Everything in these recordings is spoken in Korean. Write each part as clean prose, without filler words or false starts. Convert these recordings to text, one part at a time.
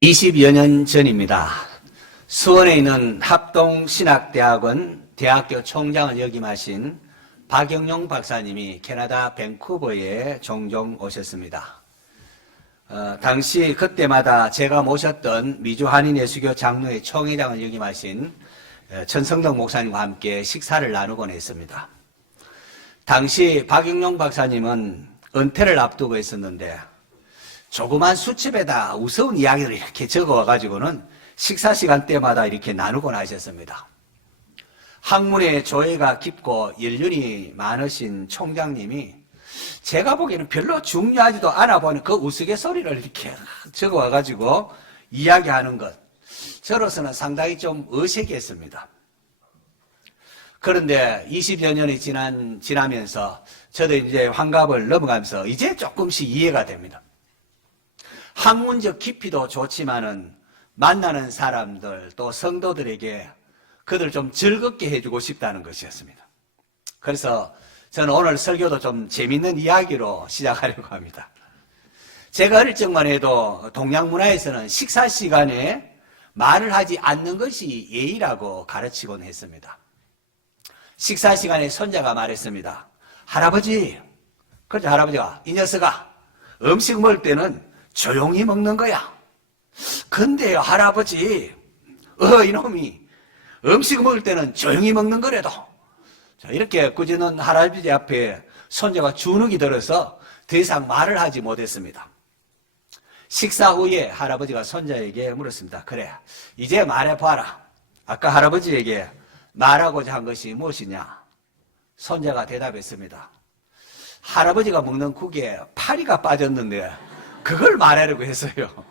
20여 년 전입니다. 수원에 있는 합동신학대학원 대학교 총장을 역임하신 박영용 박사님이 캐나다 밴쿠버에 종종 오셨습니다. 당시 그때마다 제가 모셨던 미주한인예수교 장로회 총회장을 역임하신 천성덕 목사님과 함께 식사를 나누곤 했습니다. 당시 박영용 박사님은 은퇴를 앞두고 있었는데 조그만 수첩에다 우스운 이야기를 이렇게 적어와가지고는 식사 시간 때마다 이렇게 나누곤 하셨습니다. 학문의 조예가 깊고 연륜이 많으신 총장님이 제가 보기에는 별로 중요하지도 않아 보이는 그 우스갯소리를 이렇게 적어와가지고 이야기하는 것, 저로서는 상당히 좀 어색했습니다. 그런데 20여 년이 지나면서 저도 이제 환갑을 넘어가면서 이제 조금씩 이해가 됩니다. 학문적 깊이도 좋지만은 만나는 사람들 또 성도들에게 그들 좀 즐겁게 해주고 싶다는 것이었습니다. 그래서 저는 오늘 설교도 좀 재밌는 이야기로 시작하려고 합니다. 제가 어릴 적만 해도 동양 문화에서는 식사 시간에 말을 하지 않는 것이 예의라고 가르치곤 했습니다. 식사 시간에 손자가 말했습니다. 할아버지, 그렇죠, 할아버지가, 이 녀석아, 음식 먹을 때는 조용히 먹는 거야. 근데요, 할아버지, 이놈이 음식 먹을 때는 조용히 먹는 거래도. 자, 이렇게 꾸짖는 할아버지 앞에 손자가 주눅이 들어서 더 이상 말을 하지 못했습니다. 식사 후에 할아버지가 손자에게 물었습니다. 그래, 이제 말해봐라. 아까 할아버지에게 말하고자 한 것이 무엇이냐? 손자가 대답했습니다. 할아버지가 먹는 국에 파리가 빠졌는데 그걸 말하려고 했어요.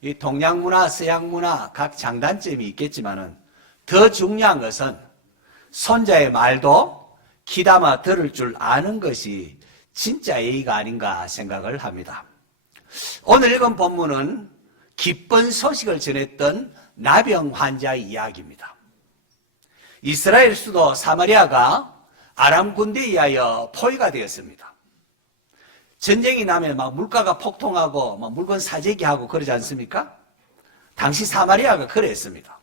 이 동양 문화, 서양 문화 각 장단점이 있겠지만은 더 중요한 것은 손자의 말도 귀담아 들을 줄 아는 것이 진짜 예의가 아닌가 생각을 합니다. 오늘 읽은 본문은 기쁜 소식을 전했던 나병 환자의 이야기입니다. 이스라엘 수도 사마리아가 아람 군대에 의하여 포위가 되었습니다. 전쟁이 나면 막 물가가 폭통하고 막 물건 사재기하고 그러지 않습니까? 당시 사마리아가 그랬습니다.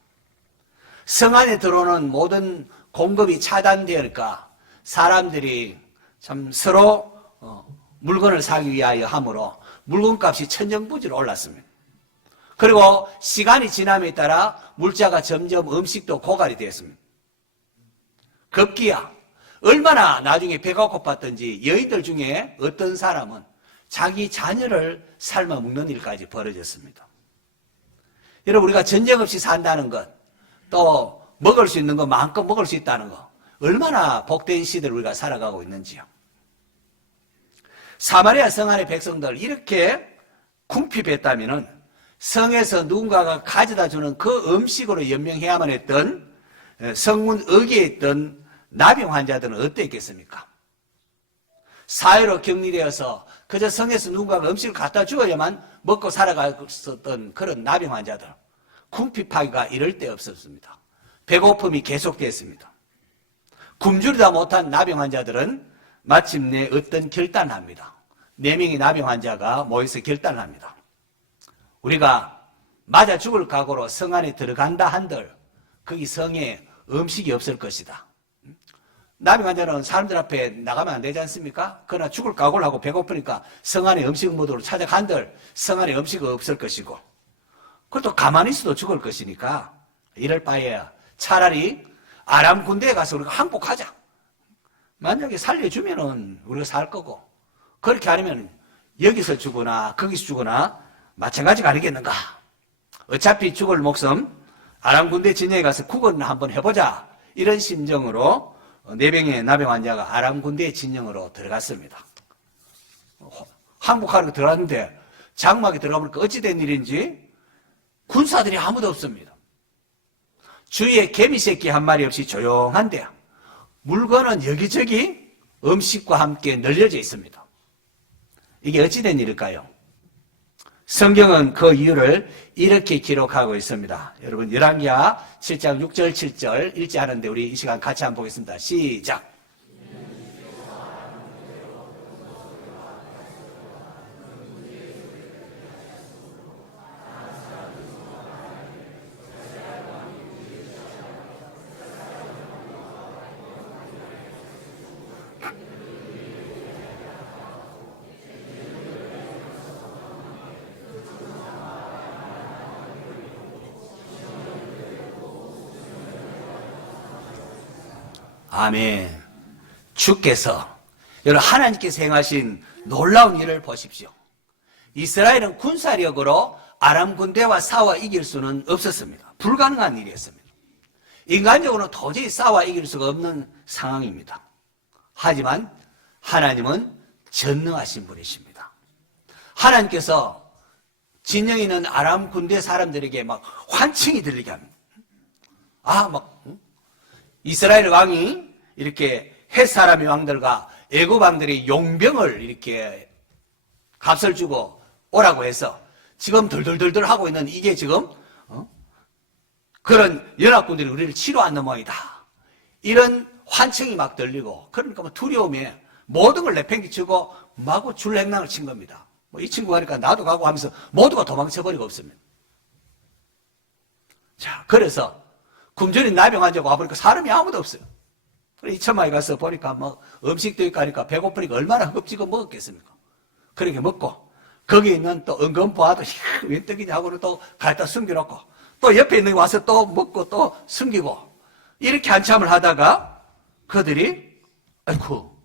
성 안에 들어오는 모든 공급이 차단되니까 사람들이 참 서로 물건을 사기 위하여 함으로 물건값이 천정부지로 올랐습니다. 그리고 시간이 지남에 따라 물자가 점점 음식도 고갈이 되었습니다. 급기야 얼마나 나중에 배가 고팠던지 여인들 중에 어떤 사람은 자기 자녀를 삶아 먹는 일까지 벌어졌습니다. 여러분, 우리가 전쟁 없이 산다는 것, 또 먹을 수 있는 거 마음껏 먹을 수 있다는 거, 얼마나 복된 시대를 우리가 살아가고 있는지요. 사마리아 성 안의 백성들 이렇게 궁핍했다면은 성에서 누군가가 가져다 주는 그 음식으로 연명해야만 했던 성문 어귀에 있던 나병 환자들은 어땠겠습니까? 사회로 격리되어서 그저 성에서 누군가가 음식을 갖다 주어야만 먹고 살아갔었던 그런 나병 환자들, 궁핍하기가 이럴 데 없었습니다. 배고픔이 계속됐습니다. 굶주리다 못한 나병 환자들은 마침내 어떤 결단을 합니다. 4명의 나병 환자가 모여서 결단을 합니다. 우리가 맞아 죽을 각오로 성 안에 들어간다 한들 거기 성에 음식이 없을 것이다. 나병 환자는 사람들 앞에 나가면 안 되지 않습니까? 그러나 죽을 각오를 하고 배고프니까 성 안에 음식 모드로 찾아간들 성 안에 음식이 없을 것이고, 그것도 가만히 있어도 죽을 것이니까 이럴 바에 차라리 아람 군대에 가서 우리가 항복하자. 만약에 살려주면은 우리가 살 거고, 그렇게 아니면 여기서 죽거나 거기서 죽거나 마찬가지가 아니겠는가. 어차피 죽을 목숨 아람 군대 진영에 가서 구걸을 한번 해보자. 이런 심정으로 4명의 나병 환자가 아람 군대의 진영으로 들어갔습니다. 항복하러 들어갔는데 장막에 들어가보니까 어찌된 일인지 군사들이 아무도 없습니다. 주위에 개미새끼 한 마리 없이 조용한데 물건은 여기저기 음식과 함께 널려져 있습니다. 이게 어찌된 일일까요? 성경은 그 이유를 이렇게 기록하고 있습니다. 여러분, 열왕기하 7장 6절 7절 읽지 않은데 우리 이 시간 같이 한번 보겠습니다. 시작. 아멘. 주께서 여러분 하나님께서 행하신 놀라운 일을 보십시오. 이스라엘은 군사력으로 아람 군대와 싸워 이길 수는 없었습니다. 불가능한 일이었습니다. 인간적으로는 도저히 싸워 이길 수가 없는 상황입니다. 하지만 하나님은 전능하신 분이십니다. 하나님께서 진영에 있는 아람 군대 사람들에게 막 환청이 들리게 합니다. 이스라엘 왕이 이렇게 헷 사람의 왕들과 애굽 왕들이 용병을 이렇게 값을 주고 오라고 해서 지금 덜덜덜덜 하고 있는 이게 지금 그런 연합군들이 우리를 치료하는 모양이다. 이런 환청이 막 들리고 그러니까 두려움에 모든 걸 내팽개치고 마구 줄행랑을 친 겁니다. 이 친구가 하니까 나도 가고 하면서 모두가 도망쳐버리고 없습니다. 자, 그래서 굶주린 나병 환자가 와보니까 사람이 아무도 없어요. 그래, 2천마리 가서 보니까 음식도 있고 하니까 배고프니까 얼마나 허겁지겁 먹었겠습니까? 그렇게 먹고, 거기 있는 또 은검보아도 웬 떡이냐 하고는 또 갖다 숨겨놓고, 또 옆에 있는 게 와서 또 먹고 또 숨기고, 이렇게 한참을 하다가 그들이, 아이고,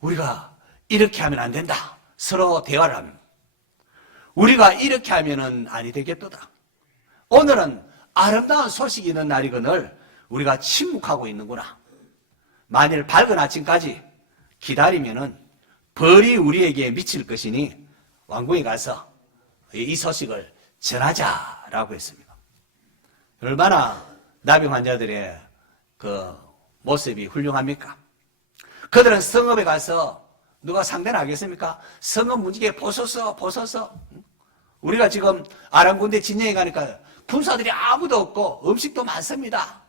우리가 이렇게 하면 안 된다. 서로 대화를 합니다. 우리가 이렇게 하면은 아니 되겠도다. 오늘은 아름다운 소식이 있는 날이거늘 우리가 침묵하고 있는구나. 만일 밝은 아침까지 기다리면은 벌이 우리에게 미칠 것이니 왕궁에 가서 이 소식을 전하자라고 했습니다. 얼마나 나병 환자들의 그 모습이 훌륭합니까? 그들은 성읍에 가서 누가 상대는 하겠습니까? 성읍 문지기에 보소서. 우리가 지금 아람 군대 진영에 가니까 군사들이 아무도 없고 음식도 많습니다.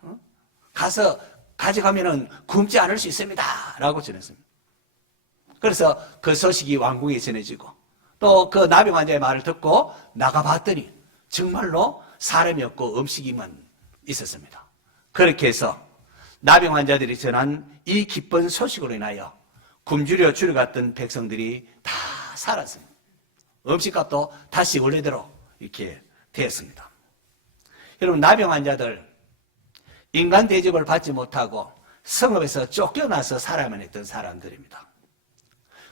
가서 가져가면은 굶지 않을 수 있습니다. 라고 전했습니다. 그래서 그 소식이 왕궁에 전해지고 또 그 나병 환자의 말을 듣고 나가봤더니 정말로 사람이 없고 음식이만 있었습니다. 그렇게 해서 나병 환자들이 전한 이 기쁜 소식으로 인하여 굶주려 죽어갔던 백성들이 다 살았습니다. 음식값도 다시 원래대로 이렇게 되었습니다. 여러분, 나병 환자들 인간 대접을 받지 못하고 성읍에서 쫓겨나서 살아야만 했던 사람들입니다.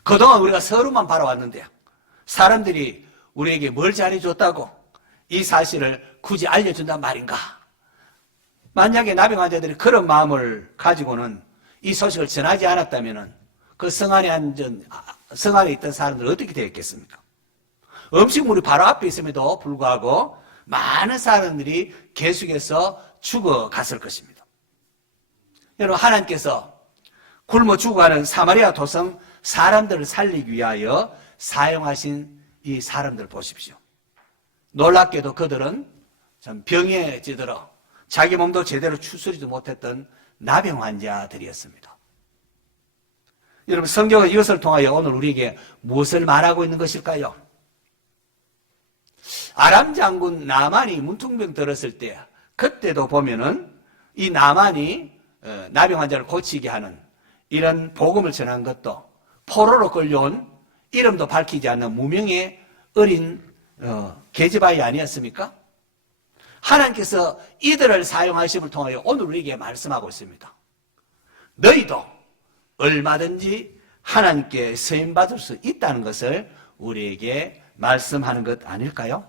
그동안 우리가 서로만 바라왔는데 사람들이 우리에게 뭘 잘해줬다고 이 사실을 굳이 알려준단 말인가? 만약에 나병 환자들이 그런 마음을 가지고는 이 소식을 전하지 않았다면 그 성 안에 있던 사람들은 어떻게 되었겠습니까? 음식물이 바로 앞에 있음에도 불구하고 많은 사람들이 계속해서 죽어갔을 것입니다. 여러분, 하나님께서 굶어 죽어가는 사마리아 도성 사람들을 살리기 위하여 사용하신 이 사람들 보십시오. 놀랍게도 그들은 참 병에 찌들어 자기 몸도 제대로 추스리지 못했던 나병 환자들이었습니다. 여러분, 성경은 이것을 통하여 오늘 우리에게 무엇을 말하고 있는 것일까요? 아람 장군 나만이 문둥병 들었을 때 그때도 보면은 이 나만이 나병 환자를 고치게 하는 이런 복음을 전한 것도 포로로 끌려온 이름도 밝히지 않는 무명의 어린 계집아이 아니었습니까? 하나님께서 이들을 사용하심을 통하여 오늘 우리에게 말씀하고 있습니다. 너희도 얼마든지 하나님께 쓰임받을 수 있다는 것을 우리에게 말씀하는 것 아닐까요?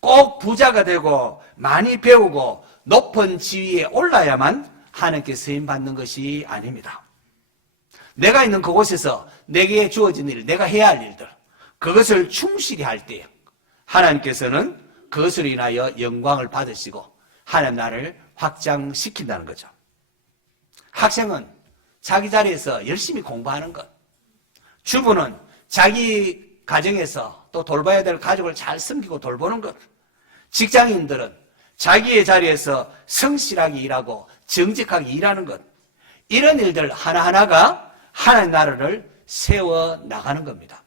꼭 부자가 되고 많이 배우고 높은 지위에 올라야만 하나님께 쓰임받는 것이 아닙니다. 내가 있는 그곳에서 내게 주어진 일, 내가 해야 할 일들, 그것을 충실히 할 때 하나님께서는 그것으로 인하여 영광을 받으시고 하나님 나라를 확장시킨다는 거죠. 학생은 자기 자리에서 열심히 공부하는 것, 주부는 자기 가정에서 또 돌봐야 될 가족을 잘 섬기고 돌보는 것, 직장인들은 자기의 자리에서 성실하게 일하고 정직하게 일하는 것, 이런 일들 하나하나가 하나님 나라를 세워나가는 겁니다.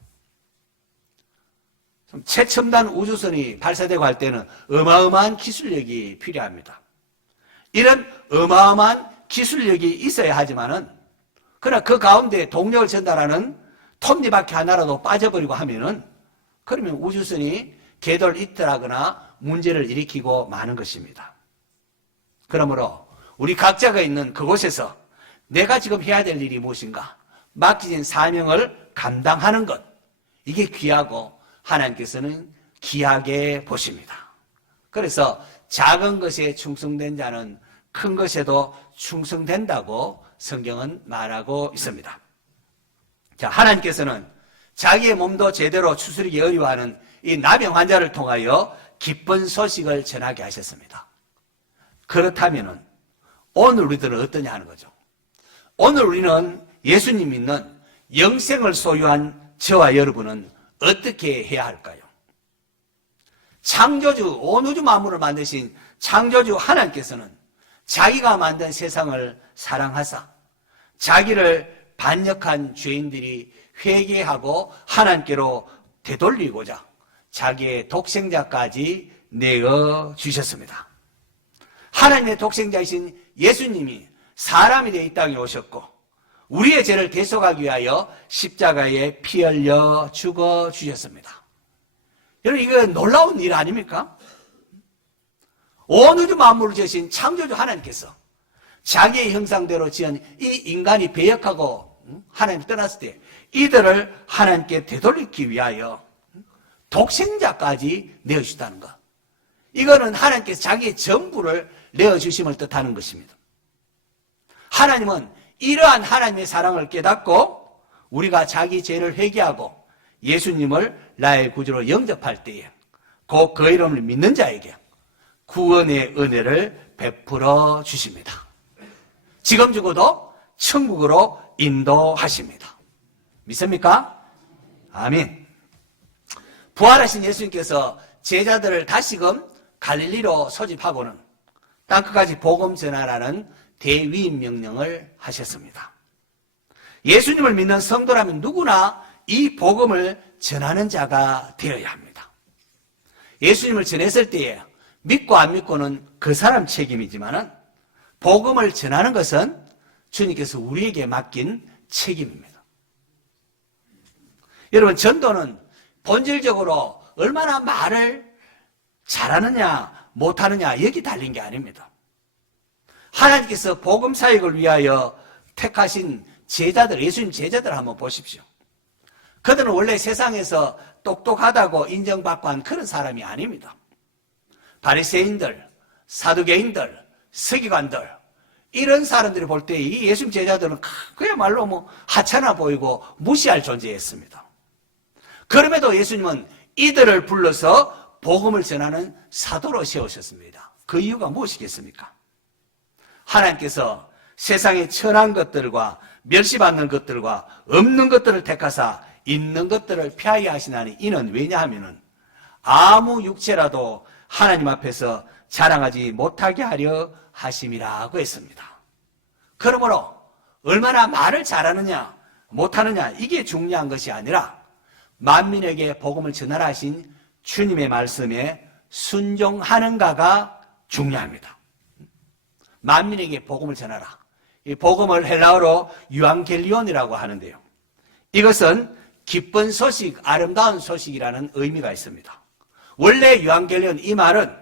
최첨단 우주선이 발사되고 할 때는 어마어마한 기술력이 필요합니다. 이런 어마어마한 기술력이 있어야 하지만은 그러나 그 가운데 동력을 전달하는 톱니바퀴 하나라도 빠져버리고 하면은 그러면 우주선이 궤도를 이탈하거나 문제를 일으키고 마는 것입니다. 그러므로 우리 각자가 있는 그곳에서 내가 지금 해야 될 일이 무엇인가? 맡겨진 사명을 감당하는 것. 이게 귀하고 하나님께서는 귀하게 보십니다. 그래서 작은 것에 충성된 자는 큰 것에도 충성된다고 성경은 말하고 있습니다. 자, 하나님께서는 자기의 몸도 제대로 추스리기 어려워하는 이 나병 환자를 통하여 기쁜 소식을 전하게 하셨습니다. 그렇다면 오늘 우리들은 어떠냐 하는 거죠. 오늘 우리는 예수님 믿는 영생을 소유한 저와 여러분은 어떻게 해야 할까요? 창조주, 온 우주 만물을 만드신 창조주 하나님께서는 자기가 만든 세상을 사랑하사 자기를 반역한 죄인들이 회개하고 하나님께로 되돌리고자 자기의 독생자까지 내어주셨습니다. 하나님의 독생자이신 예수님이 사람이 되어 이 땅에 오셨고 우리의 죄를 대속하기 위하여 십자가에 피 흘려 죽어주셨습니다. 여러분, 이거 놀라운 일 아닙니까? 온 우주 만물을 지으신 창조주 하나님께서 자기의 형상대로 지은 이 인간이 배역하고 하나님이 떠났을 때 이들을 하나님께 되돌리기 위하여 독생자까지 내어주셨다는 것. 이거는 하나님께서 자기의 전부를 내어주심을 뜻하는 것입니다. 하나님은 이러한 하나님의 사랑을 깨닫고 우리가 자기 죄를 회개하고 예수님을 나의 구주로 영접할 때에 곧 그 이름을 믿는 자에게 구원의 은혜를 베풀어 주십니다. 지금 죽어도 천국으로 인도하십니다. 믿습니까? 아멘. 부활하신 예수님께서 제자들을 다시금 갈릴리로 소집하고는 땅끝까지 복음 전하라는 대위임 명령을 하셨습니다. 예수님을 믿는 성도라면 누구나 이 복음을 전하는 자가 되어야 합니다. 예수님을 전했을 때에 믿고 안 믿고는 그 사람 책임이지만은 복음을 전하는 것은 주님께서 우리에게 맡긴 책임입니다. 여러분, 전도는 본질적으로 얼마나 말을 잘하느냐 못하느냐 여기 달린 게 아닙니다. 하나님께서 복음 사역을 위하여 택하신 제자들, 예수님 제자들 한번 보십시오. 그들은 원래 세상에서 똑똑하다고 인정받고 한 그런 사람이 아닙니다. 바리새인들, 사두개인들, 서기관들 이런 사람들이 볼 때 이 예수님 제자들은 그야말로 뭐 하찮아 보이고 무시할 존재였습니다. 그럼에도 예수님은 이들을 불러서 복음을 전하는 사도로 세우셨습니다. 그 이유가 무엇이겠습니까? 하나님께서 세상의 천한 것들과 멸시받는 것들과 없는 것들을 택하사 있는 것들을 폐하게 하시나니 이는 왜냐하면은 아무 육체라도 하나님 앞에서 자랑하지 못하게 하려 하심이라고 했습니다. 그러므로 얼마나 말을 잘하느냐 못하느냐 이게 중요한 것이 아니라 만민에게 복음을 전하라 하신 주님의 말씀에 순종하는가가 중요합니다. 만민에게 복음을 전하라. 이 복음을 헬라어로 유앙겔리온이라고 하는데요. 이것은 기쁜 소식, 아름다운 소식이라는 의미가 있습니다. 원래 유앙겔리온 이 말은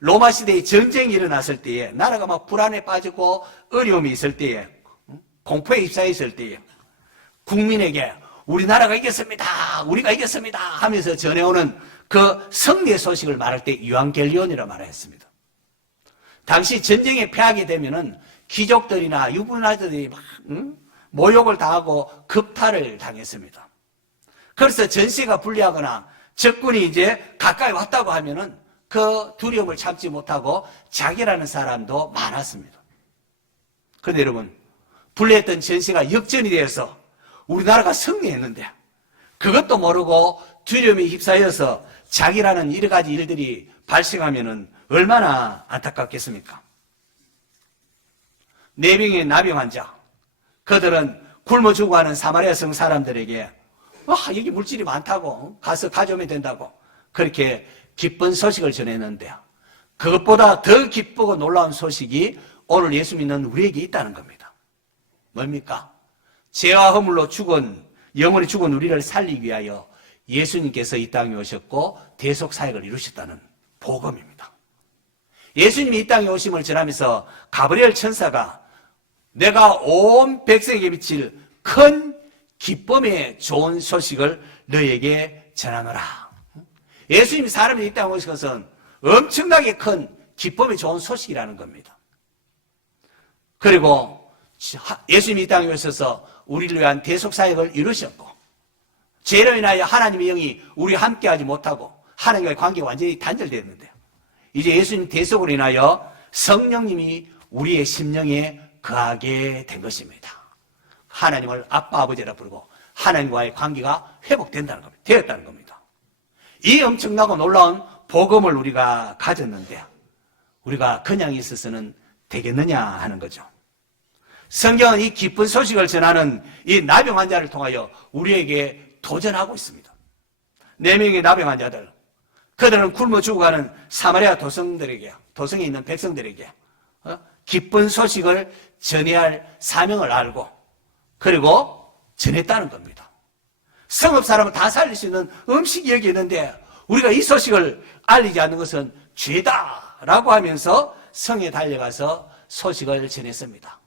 로마 시대에 전쟁이 일어났을 때에 나라가 막 불안에 빠지고 어려움이 있을 때에 공포에 휩싸였을 때에 국민에게 우리나라가 이겼습니다. 우리가 이겼습니다. 하면서 전해오는 그 승리의 소식을 말할 때 유앙겔리온이라고 말했습니다. 당시 전쟁에 패하게 되면은 귀족들이나 유부남들이 막 모욕을 당하고 급탈을 당했습니다. 그래서 전세가 불리하거나 적군이 이제 가까이 왔다고 하면은 그 두려움을 참지 못하고 자결하는 사람도 많았습니다. 그런데 여러분, 불리했던 전세가 역전이 되어서 우리나라가 승리했는데 그것도 모르고 두려움에 휩싸여서 자결하는 여러 가지 일들이 발생하면은 얼마나 안타깝겠습니까? 4명의 나병 환자, 그들은 굶어 죽어가는 사마리아 성 사람들에게 여기 물질이 많다고 가서 가져오면 된다고 그렇게 기쁜 소식을 전했는데 그것보다 더 기쁘고 놀라운 소식이 오늘 예수 믿는 우리에게 있다는 겁니다. 뭡니까? 죄와 허물로 영원히 죽은 우리를 살리기 위하여 예수님께서 이 땅에 오셨고 대속 사역을 이루셨다는 복음입니다. 예수님이 이 땅에 오심을 전하면서 가브리엘 천사가 내가 온 백성에게 미칠 큰 기쁨의 좋은 소식을 너에게 전하노라. 예수님이 사람이 이 땅에 오신 것은 엄청나게 큰 기쁨의 좋은 소식이라는 겁니다. 그리고 예수님이 이 땅에 오셔서 우리를 위한 대속사역을 이루셨고, 죄로 인하여 하나님의 영이 우리와 함께하지 못하고 하나님과의 관계가 완전히 단절되었는데요, 이제 예수님 대속으로 인하여 성령님이 우리의 심령에 거하게 된 것입니다. 하나님을 아빠 아버지라 부르고 하나님과의 관계가 회복된다는 겁니다. 되었다는 겁니다. 이 엄청나고 놀라운 복음을 우리가 가졌는데 우리가 그냥 있어서는 되겠느냐 하는 거죠. 성경은 이 기쁜 소식을 전하는 이 나병 환자를 통하여 우리에게 도전하고 있습니다. 4명의 나병 환자들, 그들은 굶어 죽어가는 사마리아 도성에 있는 백성들에게 기쁜 소식을 전해야 할 사명을 알고 그리고 전했다는 겁니다. 성읍 사람을 다 살릴 수 있는 음식이 여기 있는데 우리가 이 소식을 알리지 않는 것은 죄다라고 하면서 성에 달려가서 소식을 전했습니다.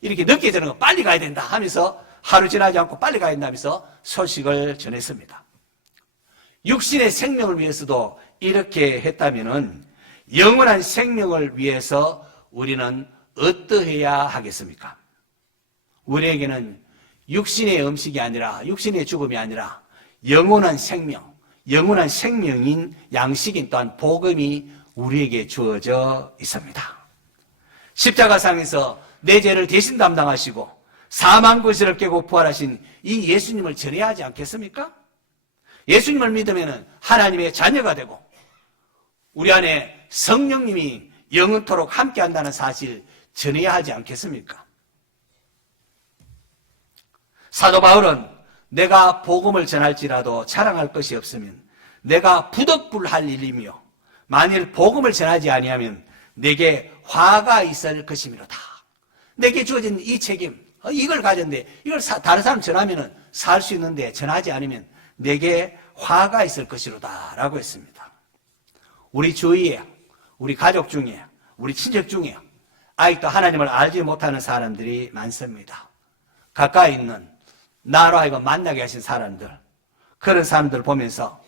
이렇게 늦게 전하는 거 빨리 가야 된다 하면서 하루 지나지 않고 빨리 가야 된다면서 소식을 전했습니다. 육신의 생명을 위해서도 이렇게 했다면은 영원한 생명을 위해서 우리는 어떠해야 하겠습니까? 우리에게는 육신의 음식이 아니라, 육신의 죽음이 아니라 영원한 생명, 영원한 생명인 양식인 또한 복음이 우리에게 주어져 있습니다. 십자가상에서 내 죄를 대신 담당하시고 사망 구실을 깨고 부활하신 이 예수님을 전해야 하지 않겠습니까? 예수님을 믿으면 하나님의 자녀가 되고 우리 안에 성령님이 영원토록 함께한다는 사실 전해야 하지 않겠습니까? 사도 바울은 내가 복음을 전할지라도 자랑할 것이 없으면 내가 부득불할 일이며 만일 복음을 전하지 아니하면 내게 화가 있을 것이미로다. 내게 주어진 이 책임, 이걸 가졌는데 이걸 다른 사람 전하면 살 수 있는데 전하지 않으면 내게 화가 있을 것이로다 라고 했습니다. 우리 주위에, 우리 가족 중에, 우리 친척 중에 아직도 하나님을 알지 못하는 사람들이 많습니다. 가까이 있는 나로 하여금 만나게 하신 사람들, 그런 사람들 보면서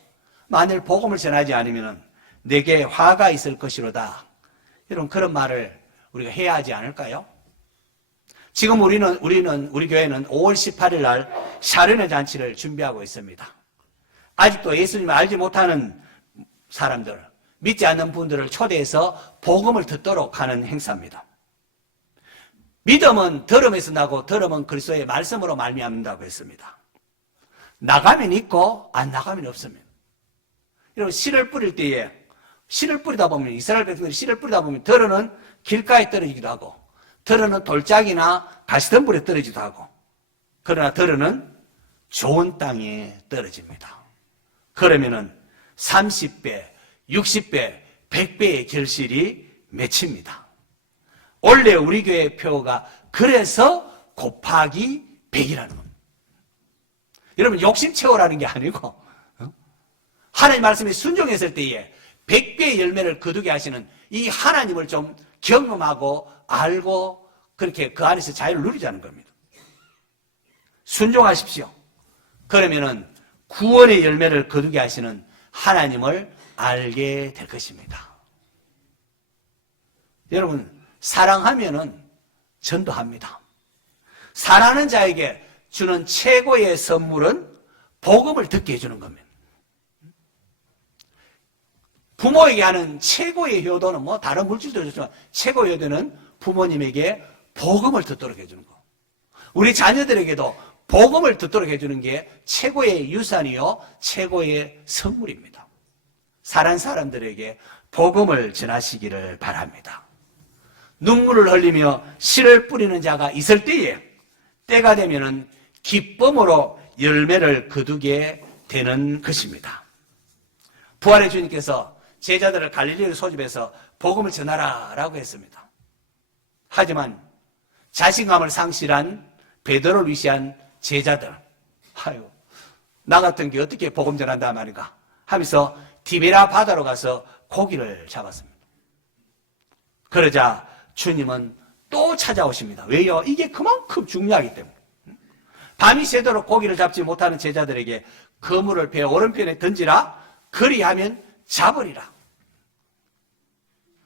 만일 복음을 전하지 않으면 내게 화가 있을 것이로다, 이런 그런 말을 우리가 해야 하지 않을까요? 지금 우리 교회는 5월 18일 날 샤르네 잔치를 준비하고 있습니다. 아직도 예수님을 알지 못하는 사람들, 믿지 않는 분들을 초대해서 복음을 듣도록 하는 행사입니다. 믿음은 들음에서 나고 들음은 그리스도의 말씀으로 말미암는다고 했습니다. 나가면 있고 안 나가면 없습니다. 여러분, 씨를 뿌릴 때에 씨를 뿌리다 보면, 이스라엘 백성들이 씨를 뿌리다 보면 들어는 길가에 떨어지기도 하고 들어는 돌짝이나 가시덤불에 떨어지기도 하고, 그러나 들어는 좋은 땅에 떨어집니다. 그러면은 30배, 60배, 100배의 결실이 맺힙니다. 원래 우리 교회의 표가 그래서 곱하기 100이라는 겁니다. 여러분, 욕심 채우라는 게 아니고 하나님 말씀에 순종했을 때에 100배의 열매를 거두게 하시는 이 하나님을 좀 경험하고 알고 그렇게 그 안에서 자유를 누리자는 겁니다. 순종하십시오. 그러면은 구원의 열매를 거두게 하시는 하나님을 알게 될 것입니다. 여러분, 사랑하면은 전도합니다. 사랑하는 자에게 주는 최고의 선물은 복음을 듣게 해주는 겁니다. 부모에게 하는 최고의 효도는 뭐 다른 물질도 좋지만 최고의 효도는 부모님에게 복음을 듣도록 해주는 거. 우리 자녀들에게도 복음을 듣도록 해주는 게 최고의 유산이요 최고의 선물입니다. 사랑하는 사람들에게 복음을 전하시기를 바랍니다. 눈물을 흘리며 씨를 뿌리는 자가 있을 때에 때가 되면은 기쁨으로 열매를 거두게 되는 것입니다. 부활의 주님께서 제자들을 갈릴리로 소집해서 복음을 전하라라고 했습니다. 하지만 자신감을 상실한 베드로를 위시한 제자들, 아유, 나 같은 게 어떻게 복음 전한다 말인가 하면서 디베라 바다로 가서 고기를 잡았습니다. 그러자 주님은 또 찾아오십니다. 왜요? 이게 그만큼 중요하기 때문에. 밤이 새도록 고기를 잡지 못하는 제자들에게 그물을 배 오른편에 던지라. 그리하면 잡으리라.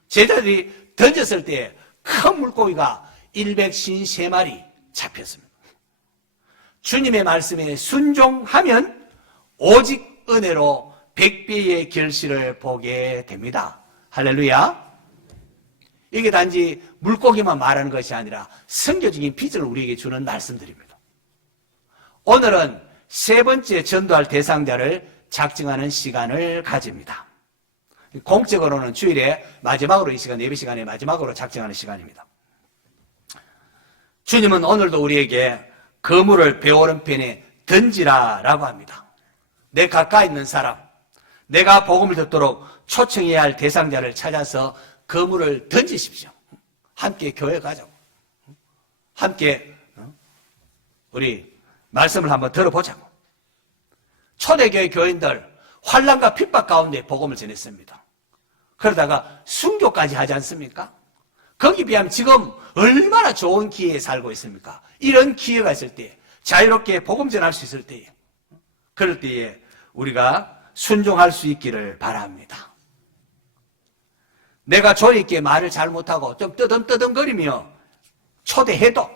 제자들이 던졌을 때 큰 물고기가 153마리 잡혔습니다. 주님의 말씀에 순종하면 오직 은혜로 100배의 결실을 보게 됩니다. 할렐루야. 이게 단지 물고기만 말하는 것이 아니라 선교적인 비전을 우리에게 주는 말씀들입니다. 오늘은 세 번째 전도할 대상자를 작정하는 시간을 가집니다. 공적으로는 주일에 마지막으로 이 시간, 예배 시간에 마지막으로 작정하는 시간입니다. 주님은 오늘도 우리에게 그물을 배 오른편에 던지라라고 합니다. 내 가까이 있는 사람, 내가 복음을 듣도록 초청해야 할 대상자를 찾아서 그물을 던지십시오. 함께 교회 가자고. 함께 우리 말씀을 한번 들어보자고. 초대교회 교인들 환난과 핍박 가운데 복음을 전했습니다. 그러다가 순교까지 하지 않습니까? 거기 비하면 지금 얼마나 좋은 기회에 살고 있습니까? 이런 기회가 있을 때, 자유롭게 복음 전할 수 있을 때에, 그럴 때에 우리가 순종할 수 있기를 바랍니다. 내가 조리 있게 말을 잘못하고 좀 뜨듬뜨듬거리며 초대해도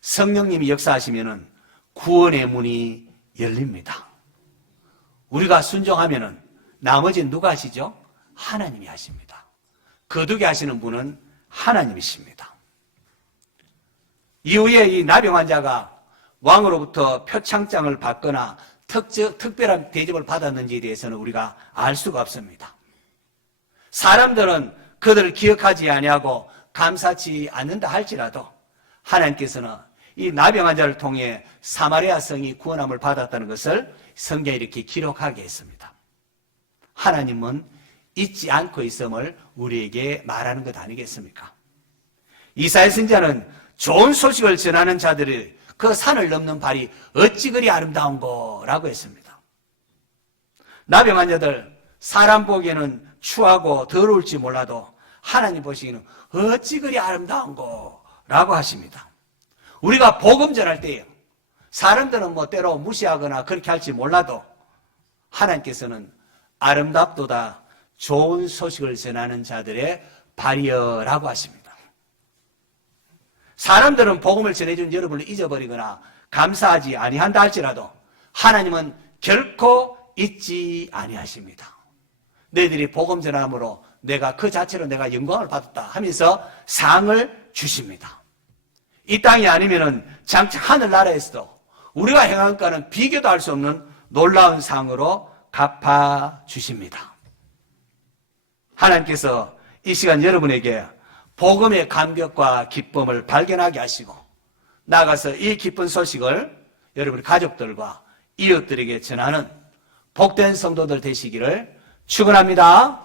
성령님이 역사하시면은 구원의 문이 열립니다. 우리가 순종하면은 나머지는 누가 하시죠? 하나님이 하십니다. 거두게 하시는 분은 하나님이십니다. 이후에 이 나병 환자가 왕으로부터 표창장을 받거나 특별한 대접을 받았는지에 대해서는 우리가 알 수가 없습니다. 사람들은 그들을 기억하지 아니하고 감사치 않는다 할지라도 하나님께서는 이 나병 환자를 통해 사마리아 성이 구원함을 받았다는 것을 성경에 이렇게 기록하게 했습니다. 하나님은 잊지 않고 있음을 우리에게 말하는 것 아니겠습니까? 이사야 선지자는 좋은 소식을 전하는 자들이 그 산을 넘는 발이 어찌 그리 아름다운고라고 했습니다. 나병 환자들 사람 보기에는 추하고 더러울지 몰라도 하나님 보시기에는 어찌 그리 아름다운고라고 하십니다. 우리가 복음 전할 때에 사람들은 뭐 때로 무시하거나 그렇게 할지 몰라도 하나님께서는 아름답도다 좋은 소식을 전하는 자들의 발이여라고 하십니다. 사람들은 복음을 전해준 여러분을 잊어버리거나 감사하지 아니한다 할지라도 하나님은 결코 잊지 아니하십니다. 너희들이 복음 전함으로 내가 그 자체로 내가 영광을 받았다 하면서 상을 주십니다. 이 땅이 아니면은 장차 하늘나라에서도 우리가 행한 것과는 비교도 할 수 없는 놀라운 상으로 갚아주십니다. 하나님께서 이 시간 여러분에게 복음의 감격과 기쁨을 발견하게 하시고 나아가서 이 기쁜 소식을 여러분의 가족들과 이웃들에게 전하는 복된 성도들 되시기를 축원합니다.